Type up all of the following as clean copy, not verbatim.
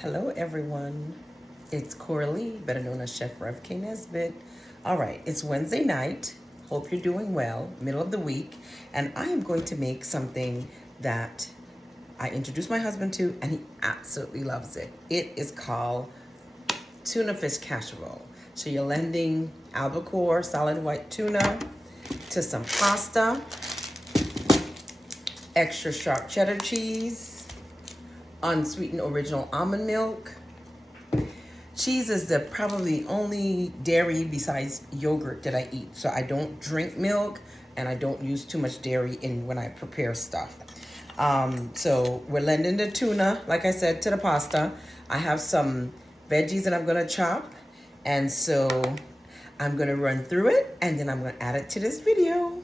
Hello, everyone. It's Coralie, better known as Chef Rev K. Nesbitt. All right, it's Wednesday night. Hope you're doing well, middle of the week, and I am going to make something that I introduced my husband to, and he absolutely loves it. It is called tuna fish casserole. So you're blending albacore solid white tuna to some pasta, extra sharp cheddar cheese, unsweetened original almond milk. Cheese is the probably only dairy besides yogurt that I eat. So I don't drink milk and I don't use too much dairy in when I prepare stuff. So we're blending the tuna, like I said, to the pasta. I have some veggies that I'm gonna chop. And so I'm gonna run through it and then I'm gonna add it to this video.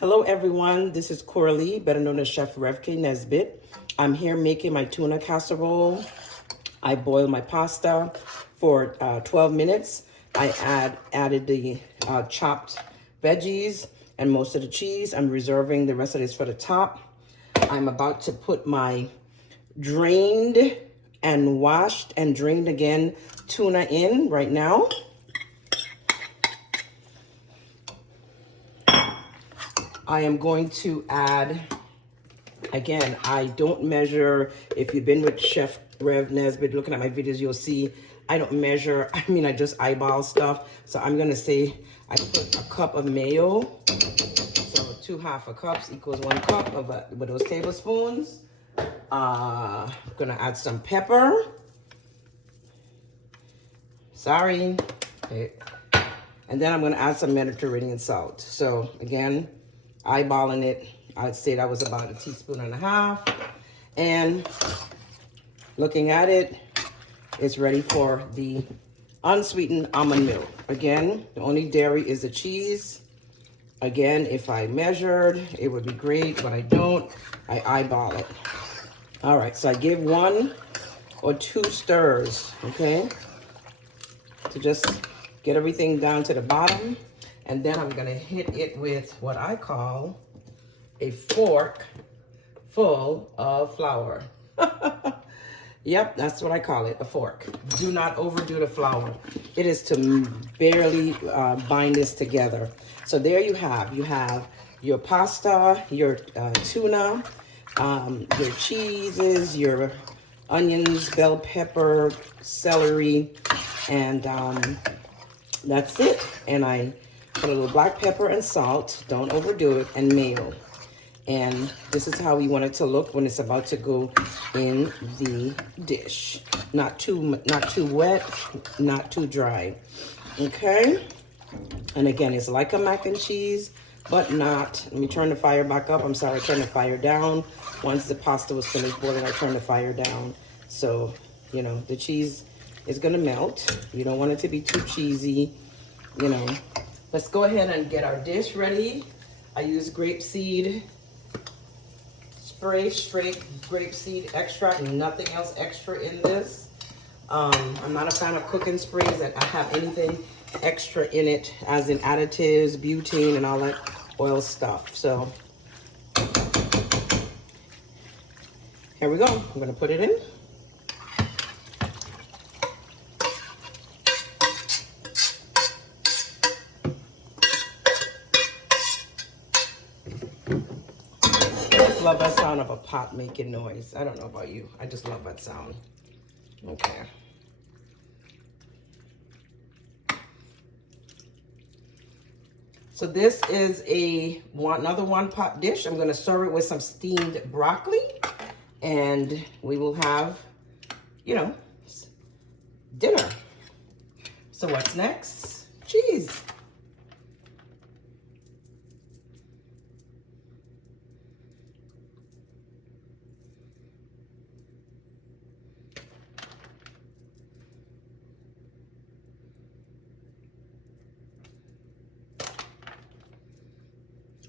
Hello everyone, this is Coralie, better known as Chef Rev K. Nesbitt. I'm here making my tuna casserole. I boiled my pasta for 12 minutes. I added the chopped veggies and most of the cheese. I'm reserving the rest of this for the top. I'm about to put my drained and washed and drained again tuna in right now. I am going to add, again, I don't measure. If you've been with Chef Rev Nesbitt, looking at my videos, you'll see I don't measure. I just eyeball stuff. So I'm going to say I put a cup of mayo. So 2 half a cups equals 1 cup of with those tablespoons. I'm going to add some pepper. Sorry. Okay. And then I'm going to add some Mediterranean salt. So again, eyeballing it, I'd say that was about 1.5 teaspoons. And looking at it, it's ready for the unsweetened almond milk. Again, the only dairy is the cheese. Again, if I measured, it would be great, but I don't. I eyeball it. All right, so I give 1 or 2 stirs, okay, to just get everything down to the bottom. And then I'm gonna hit it with what I call a fork full of flour. Yep, that's what I call it, a fork. Do not overdo the flour. It is to barely bind this together. So there you have your pasta, your tuna, your cheeses, your onions, bell pepper, celery, and that's it. And I put a little black pepper and salt, don't overdo it, and mayo. And this is how we want it to look when it's about to go in the dish. Not too wet, not too dry. Okay? And again, it's like a mac and cheese, but not. Let me turn the fire back up. I'm sorry, I turned the fire down. Once the pasta was finished boiling, I turned the fire down. So, you know, the cheese is gonna melt. You don't want it to be too cheesy, you know. Let's go ahead and get our dish ready. I use grapeseed spray, straight grapeseed extract, nothing else extra in this. I'm not a fan of cooking sprays that have anything extra in it, as in additives, butane, and all that oil stuff. So here we go. I'm gonna put it in. I love that sound of a pot making noise. I don't know about you. I just love that sound. Okay. So this is another 1-pot dish. I'm going to serve it with some steamed broccoli. And we will have, you know, dinner. So what's next? Cheese.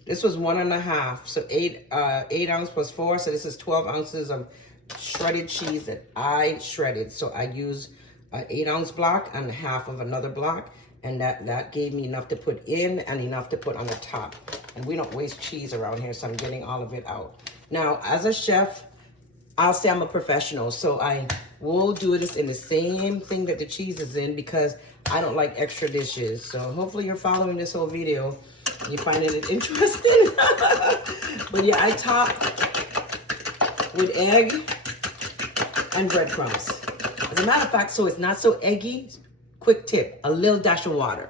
This was 1.5. So 8 ounce plus 4. So this is 12 ounces of shredded cheese that I shredded. So I used an 8-ounce block and half of another block. And that gave me enough to put in and enough to put on the top. And we don't waste cheese around here, so I'm getting all of it out. Now, as a chef, I'll say I'm a professional. So I will do this in the same thing that the cheese is in because I don't like extra dishes. So hopefully you're following this whole video. You finding it interesting. But yeah, I top with egg and breadcrumbs. As a matter of fact, so it's not so eggy, quick tip, a little dash of water.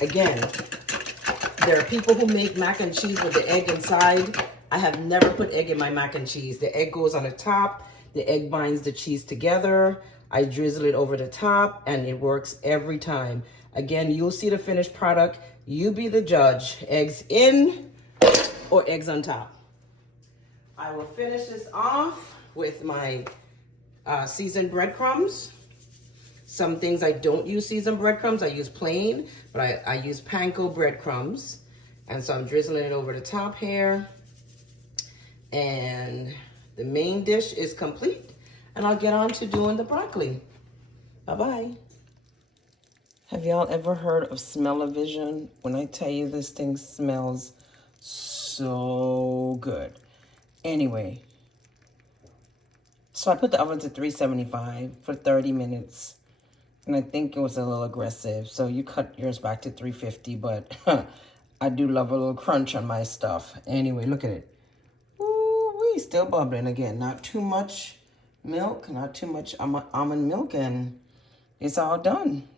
Again, there are people who make mac and cheese with the egg inside. I have never put egg in my mac and cheese. The egg goes on the top. The egg binds the cheese together. I drizzle it over the top and it works every time. Again, you'll see the finished product. You be the judge. Eggs in or eggs on top. I will finish this off with my seasoned breadcrumbs. Some things I don't use seasoned breadcrumbs. I use plain, but I use panko breadcrumbs. And so I'm drizzling it over the top here. And the main dish is complete. And I'll get on to doing the broccoli. Bye-bye. Have y'all ever heard of smell-o-vision? When I tell you this thing smells so good. Anyway, so I put the oven to 375 for 30 minutes. And I think it was a little aggressive. So you cut yours back to 350, but I do love a little crunch on my stuff. Anyway, look at it. Ooh, still bubbling again. Not too much milk, not too much almond milk, and it's all done.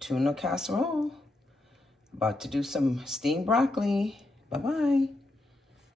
Tuna casserole. About to do some steamed broccoli. Bye-bye.